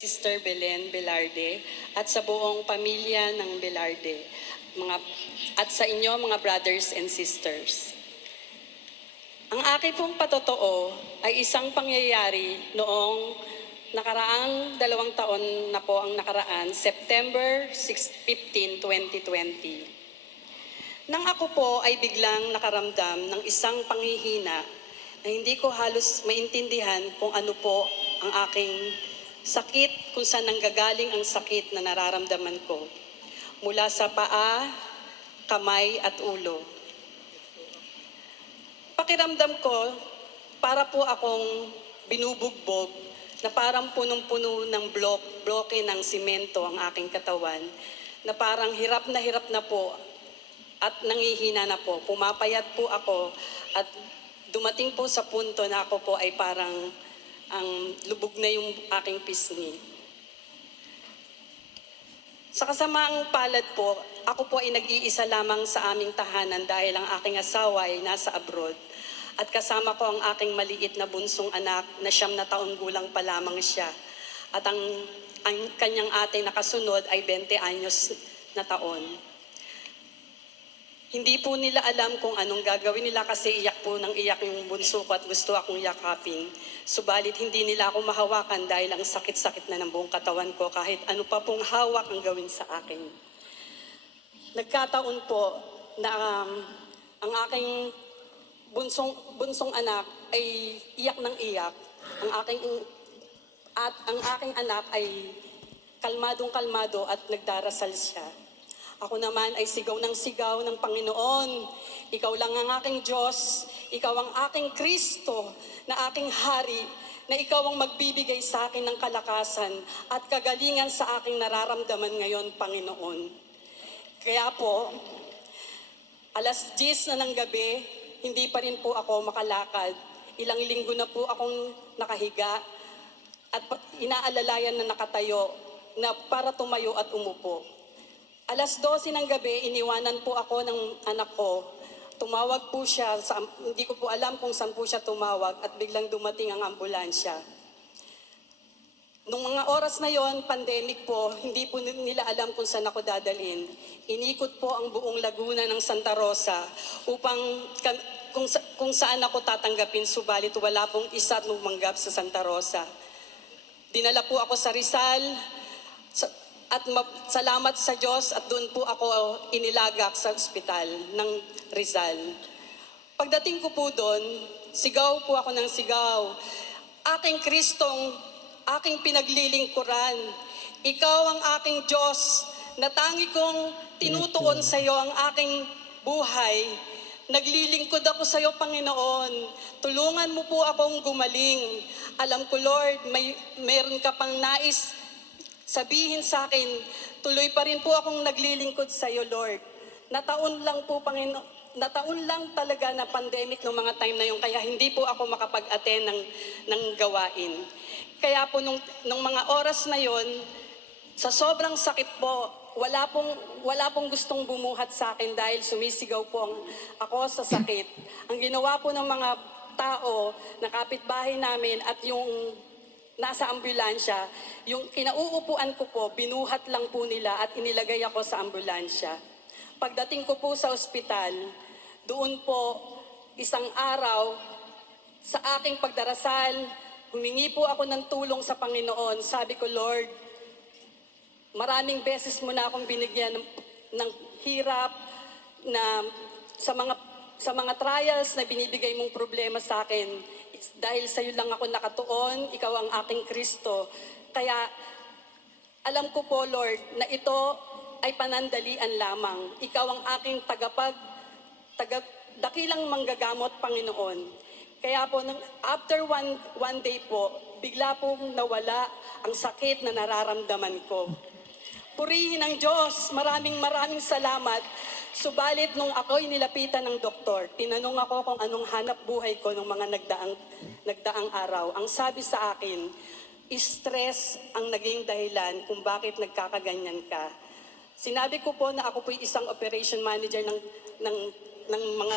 Sister Belen Belarde at sa buong pamilya ng Belarde mga, at sa inyo mga brothers and sisters. Ang aking pong patotoo ay isang pangyayari noong nakaraang dalawang taon na po ang nakaraan, September 6, 15, 2020. Nang ako po ay biglang nakaramdam ng isang panghihina na hindi ko halos maintindihan kung ano po ang aking sakit, kung saan nanggagaling ang sakit na nararamdaman ko. Mula sa paa, kamay at ulo. Pakiramdam ko, para po akong binubugbog na parang punong-puno ng block, bloke ng simento ang aking katawan, na parang hirap na hirap na po at nangihina na po. Pumapayat po ako at dumating po sa punto na ako po ay parang ang lubog na yung aking pisngi. Sa kasamaang palad po, ako po ay nag-iisa lamang sa aming tahanan dahil ang aking asawa ay nasa abroad. At kasama ko ang aking maliit na bunsong anak na siyam na taong gulang pa lamang siya. At ang, ang kanyang ate na kasunod ay 20 anyos na taon. Hindi po nila alam kung anong gagawin nila kasi iyak po ng iyak yung bunso ko at gusto akong yakapin. Subalit hindi nila ako mahawakan dahil ang sakit-sakit na ng buong katawan ko kahit ano pa pong hawak ang gawin sa akin. Nagkataon po na um, ang aking bunsong, bunsong anak ay iyak ng iyak. Ang aking at ang aking anak ay kalmadong kalmado at nagdarasal siya. Ako naman ay sigaw ng sigaw ng Panginoon. Ikaw lang ang aking Diyos. Ikaw ang aking Kristo na aking hari na ikaw ang magbibigay sa akin ng kalakasan at kagalingan sa aking nararamdaman ngayon, Panginoon. Kaya po, alas 10 na ng gabi, hindi pa rin po ako makalakad. Ilang linggo na po akong nakahiga at inaalalayan na nakatayo na para tumayo at umupo. Alas 12 ng gabi, iniwanan po ako ng anak ko. Tumawag po siya, sa, hindi ko po alam kung saan po siya tumawag at biglang dumating ang ambulansya. Nung mga oras na yon, pandemic po, hindi po nila alam kung saan ako dadalhin. Inikot po ang buong Laguna ng Santa Rosa upang kung, sa- kung saan ako tatanggapin, subalit wala pong isa tumanggap sa Santa Rosa. Dinala po ako sa Rizal at ma- salamat sa Diyos at doon po ako inilagak sa ospital ng Rizal. Pagdating ko po doon, sigaw po ako ng sigaw. Aking Kristong, aking pinaglilingkuran. Ikaw ang aking Diyos na tangi kong tinutuon sa iyo ang aking buhay. Naglilingkod ako sa iyo, Panginoon. Tulungan mo po akong gumaling. Alam ko, Lord, may meron ka pang nais sabihin sa akin, tuloy pa rin po akong naglilingkod sa iyo, Lord. Nataon lang po, Panginoon, nataon lang talaga na pandemic ng mga time na yun, kaya hindi po ako makapag-attend ng, ng gawain. Kaya po nung, nung mga oras na yon, sa sobrang sakit po, wala pong, wala pong gustong bumuhat sa akin dahil sumisigaw po ang, ako sa sakit. Ang ginawa po ng mga tao na kapitbahay namin at yung nasa ambulansya, yung kinauupuan ko po, binuhat lang po nila at inilagay ako sa ambulansya. Pagdating ko po sa ospital, doon po isang araw sa aking pagdarasal, humingi po ako ng tulong sa Panginoon. Sabi ko, Lord, maraming beses mo na akong binigyan ng, ng hirap na sa mga sa mga trials na binibigay mong problema sa akin dahil sa iyo lang ako nakatuon, ikaw ang aking Kristo. Kaya alam ko po Lord na ito ay panandalian lamang. Ikaw ang aking tagapag taga, dakilang manggagamot Panginoon. Kaya po after one one day po, bigla pong nawala ang sakit na nararamdaman ko. Purihin ang Diyos. Maraming maraming salamat. Subalit nung ako'y nilapitan ng doktor, tinanong ako kung anong hanap buhay ko nung mga nagdaang, nagdaang araw. Ang sabi sa akin, stress ang naging dahilan kung bakit nagkakaganyan ka. Sinabi ko po na ako po isang operation manager ng, ng, ng mga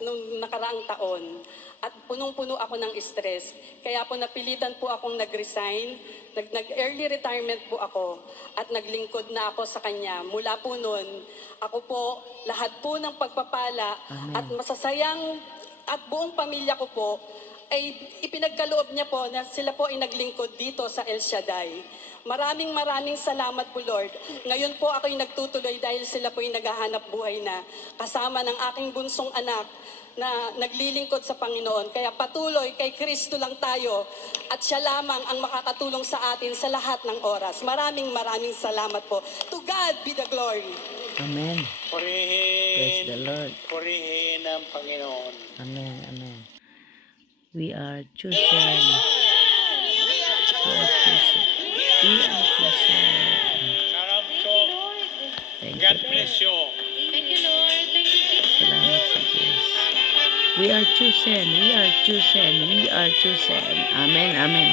nung nakaraang taon. At punong-puno ako ng stress. Kaya po napilitan po akong nag-resign, nag- nag-early retirement po ako at naglingkod na ako sa kanya. Mula po noon, ako po lahat po ng pagpapala at masasayang at buong pamilya ko po ay ipinagkaloob niya po na sila po ay naglingkod dito sa El Shaddai. Maraming maraming salamat po Lord. Ngayon po ako'y nagtutuloy dahil sila po ay naghahanap buhay na kasama ng aking bunsong anak na naglilingkod sa Panginoon. Kaya patuloy kay Kristo lang tayo at siya lamang ang makakatulong sa atin sa lahat ng oras. Maraming maraming salamat po. To God be the glory. Amen. Praise Purihin, the Lord. purihin ang Panginoon. Amen. Amen. We are chosen. We are chosen. We are chosen. Sarap ko. Thank God you. bless you. Salamat sa Diyos. We are chosen. We are chosen. We are chosen. Amen. Amen.